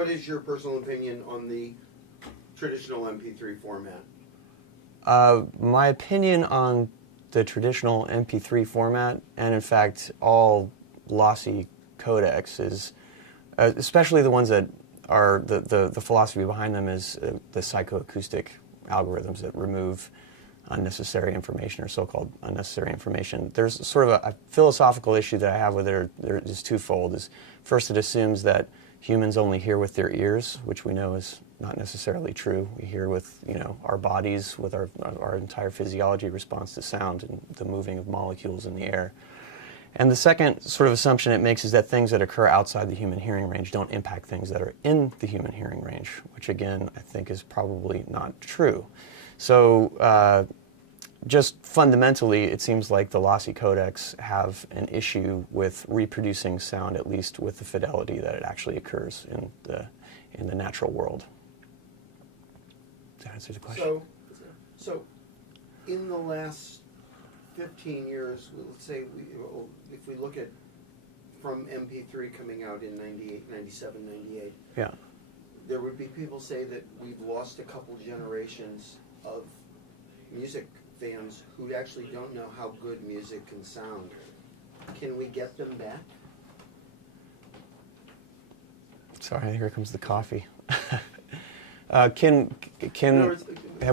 what is your personal opinion on the traditional MP3 format? My opinion on the traditional MP3 format, and in fact all lossy codecs, is especially the ones that are the philosophy behind them is the psychoacoustic algorithms that remove unnecessary information, or so-called unnecessary information. There's sort of a philosophical issue that I have with it. There is twofold. Is first, it assumes that humans only hear with their ears, which we know is not necessarily true. We hear with, our bodies, with our entire physiology responds to sound and the moving of molecules in the air. And the second sort of assumption it makes is that things that occur outside the human hearing range don't impact things that are in the human hearing range, which again I think is probably not true. So just fundamentally, it seems like the lossy codecs have an issue with reproducing sound, at least with the fidelity that it actually occurs in the natural world. Does that answer the question? So in the last 15 years, let's say if we look at from MP3 coming out in 98, 97, 98, yeah, there would be people say that we've lost a couple generations of music fans who actually don't know how good music can sound. Can we get them back? Sorry, here comes the coffee. Have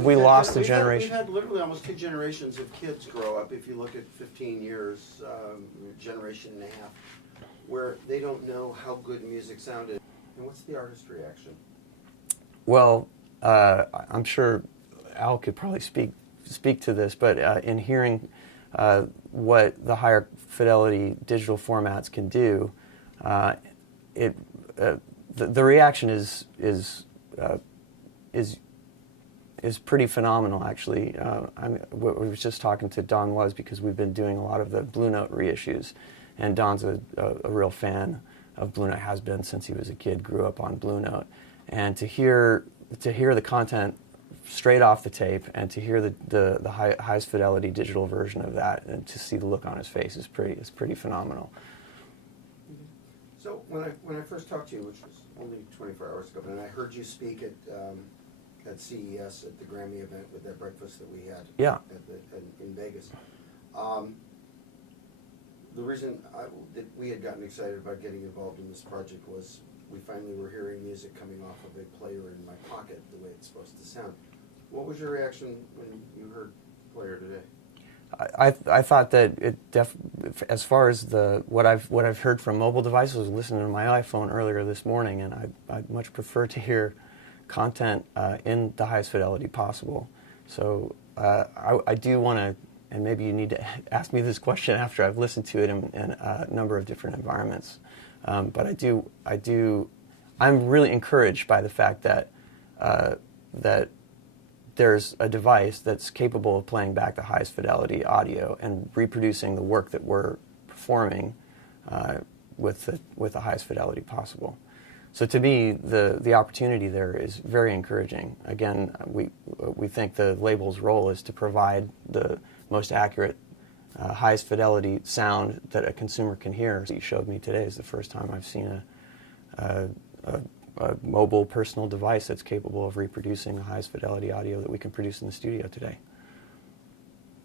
we lost a generation? We've had literally almost 2 generations of kids grow up, if you look at 15 years, generation and a half, where they don't know how good music sounded. And what's the artist's reaction? Well, I'm sure Al could probably speak to this, but in hearing what the higher fidelity digital formats can do, the reaction is pretty phenomenal, actually. I was just talking to Don Was because we've been doing a lot of the Blue Note reissues, and Don's a real fan of Blue Note, has been since he was a kid, grew up on Blue Note, and to hear the content straight off the tape and to hear the highest fidelity digital version of that and to see the look on his face is pretty phenomenal. So when I first talked to you, which was only 24 hours ago, and I heard you speak at CES at the Grammy event with that breakfast that we had, yeah, in Vegas. The reason that we had gotten excited about getting involved in this project was we finally were hearing music coming off of a player in my pocket the way it's supposed to sound. What was your reaction when you heard Player today? I thought that as far as what I've heard from mobile devices, I was listening to my iPhone earlier this morning, and I'd much prefer to hear content in the highest fidelity possible. So I do want to, and maybe you need to ask me this question after I've listened to it in a number of different environments. But I'm really encouraged by the fact that there's a device that's capable of playing back the highest fidelity audio and reproducing the work that we're performing with the highest fidelity possible. So to me, the opportunity there is very encouraging. Again, we think the label's role is to provide the most accurate, highest fidelity sound that a consumer can hear. You showed me today is the first time I've seen a mobile personal device that's capable of reproducing the highest fidelity audio that we can produce in the studio today.